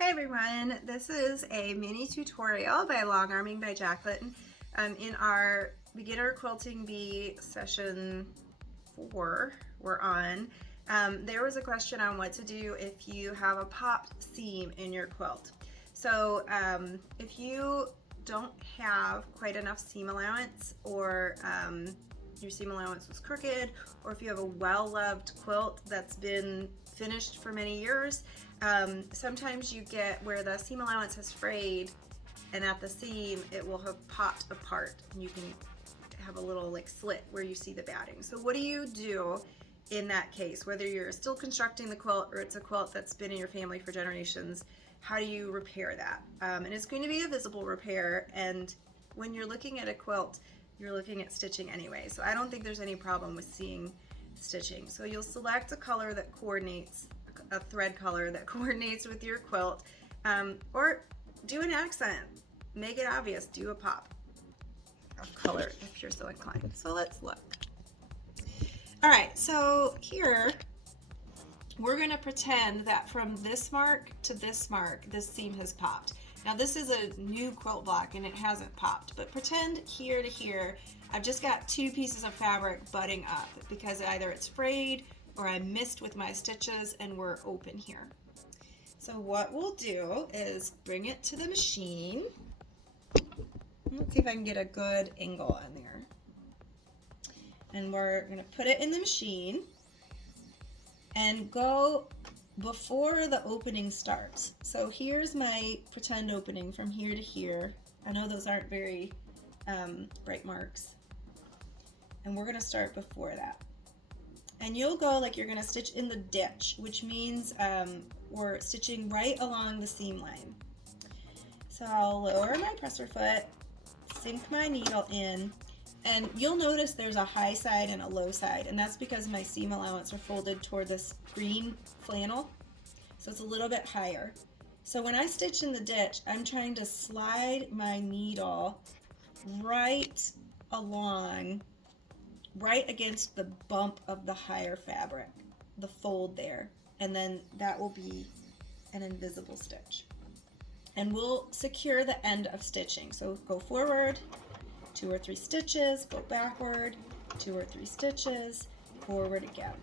Hey everyone, this is a mini tutorial by Longarming by Jaclyn. In our beginner quilting bee session 4 we're on, there was a question on what to do if you have a popped seam in your quilt. So if you don't have quite enough seam allowance, or your seam allowance was crooked, or if you have a well-loved quilt that's been finished for many years, sometimes you get where the seam allowance has frayed, and at the seam it will have popped apart, and you can have a little like slit where you see the batting. So what do you do in that case, whether you're still constructing the quilt or it's a quilt that's been in your family for generations? How do you repair that? And it's going to be a visible repair, and when you're looking at a quilt, you're looking at stitching anyway, so I don't think there's any problem with seeing stitching. So you'll select a color that coordinates, a thread color that coordinates with your quilt, or do an accent, make it obvious, do a pop of color if you're so inclined. So let's look. All right, so here we're going to pretend that from this mark to this mark, this seam has popped. Now this is a new quilt block and it hasn't popped, but pretend here to here, I've just got 2 pieces of fabric butting up because either it's frayed or I missed with my stitches and we're open here. So what we'll do is bring it to the machine. Let's see if I can get a good angle on there. And we're going to put it in the machine and go before the opening starts. So here's my pretend opening from here to here. I know those aren't very bright marks. And we're going to start before that. And you'll go like you're going to stitch in the ditch, which means we're stitching right along the seam line. So I'll lower my presser foot, sink my needle in, and you'll notice there's a high side and a low side, and that's because my seam allowance are folded toward this green flannel, so it's a little bit higher. So when I stitch in the ditch, I'm trying to slide my needle right along, right against the bump of the higher fabric, the fold there, and then that will be an invisible stitch. And we'll secure the end of stitching. So go forward, 2 or 3 stitches, go backward, 2 or 3 stitches, forward again.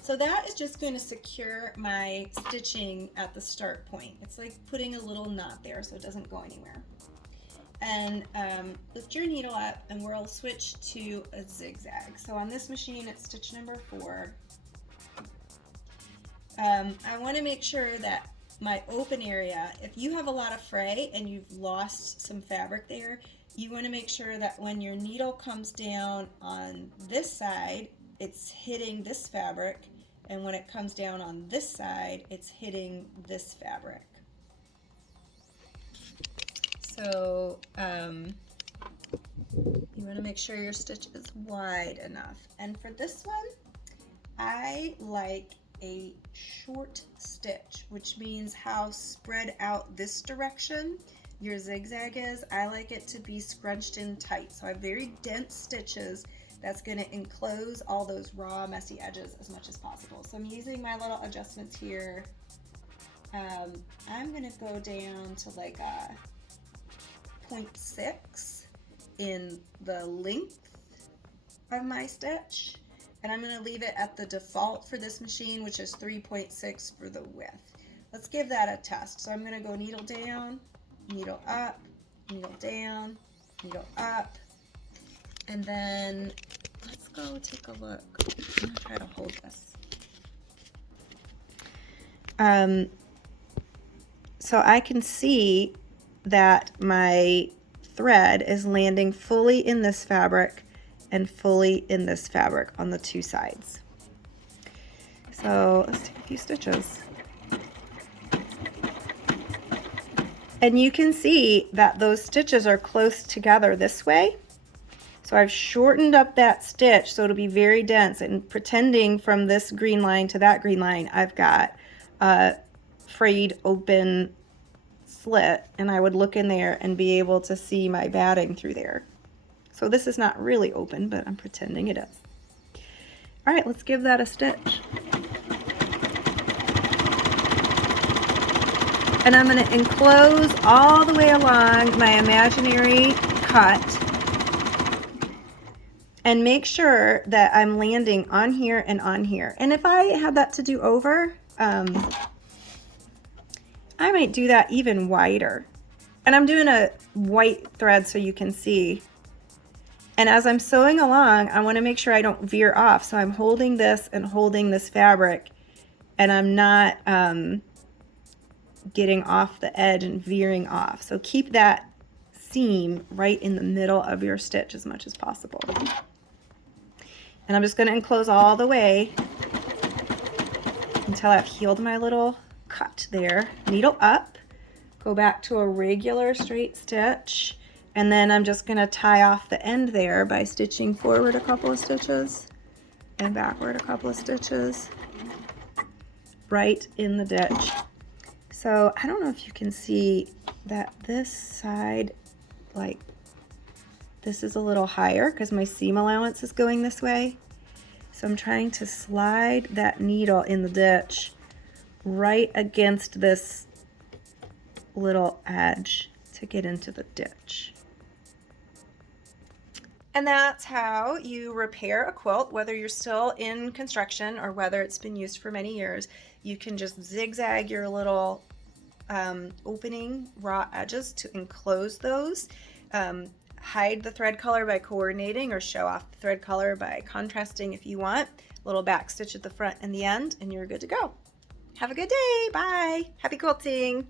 So that is just going to secure my stitching at the start point. It's like putting a little knot there so it doesn't go anywhere. And lift your needle up and we'll switch to a zigzag. So on this machine it's stitch number 4. I want to make sure that my open area, if you have a lot of fray and you've lost some fabric there, you want to make sure that when your needle comes down on this side, it's hitting this fabric, and when it comes down on this side, it's hitting this fabric. So you want to make sure your stitch is wide enough. And for this one, I like a short stitch, which means how spread out this direction your zigzag is. I like it to be scrunched in tight. So I have very dense stitches that's going to enclose all those raw, messy edges as much as possible. So I'm using my little adjustments here. I'm going to go down to like a 0.6 in the length of my stitch. And I'm going to leave it at the default for this machine, which is 3.6 for the width. Let's give that a test. So I'm going to go needle down, needle up, needle down, needle up, and then let's go take a look. I'm going to try to hold this. So I can see that my thread is landing fully in this fabric and fully in this fabric on the 2 sides. So let's take a few stitches. And you can see that those stitches are close together this way. So I've shortened up that stitch so it'll be very dense, and pretending from this green line to that green line, I've got a frayed open slit, and I would look in there and be able to see my batting through there. So this is not really open, but I'm pretending it is. All right, let's give that a stitch. And I'm going to enclose all the way along my imaginary cut and make sure that I'm landing on here and on here. And if I had that to do over, I might do that even wider. And I'm doing a white thread so you can see. And as I'm sewing along, I want to make sure I don't veer off. So I'm holding this and holding this fabric, and I'm not getting off the edge and veering off. So keep that seam right in the middle of your stitch as much as possible. And I'm just going to enclose all the way until I've healed my little cut there. Needle up, go back to a regular straight stitch, and then I'm just going to tie off the end there by stitching forward a couple of stitches and backward a couple of stitches right in the ditch. So I don't know if you can see that this side, like this is a little higher because my seam allowance is going this way. So I'm trying to slide that needle in the ditch right against this little edge to get into the ditch. And that's how you repair a quilt, whether you're still in construction or whether it's been used for many years. You can just zigzag your little opening raw edges to enclose those. Hide the thread color by coordinating, or show off the thread color by contrasting if you want. Little back stitch at the front and the end, and you're good to go. Have a good day. Bye. Happy quilting.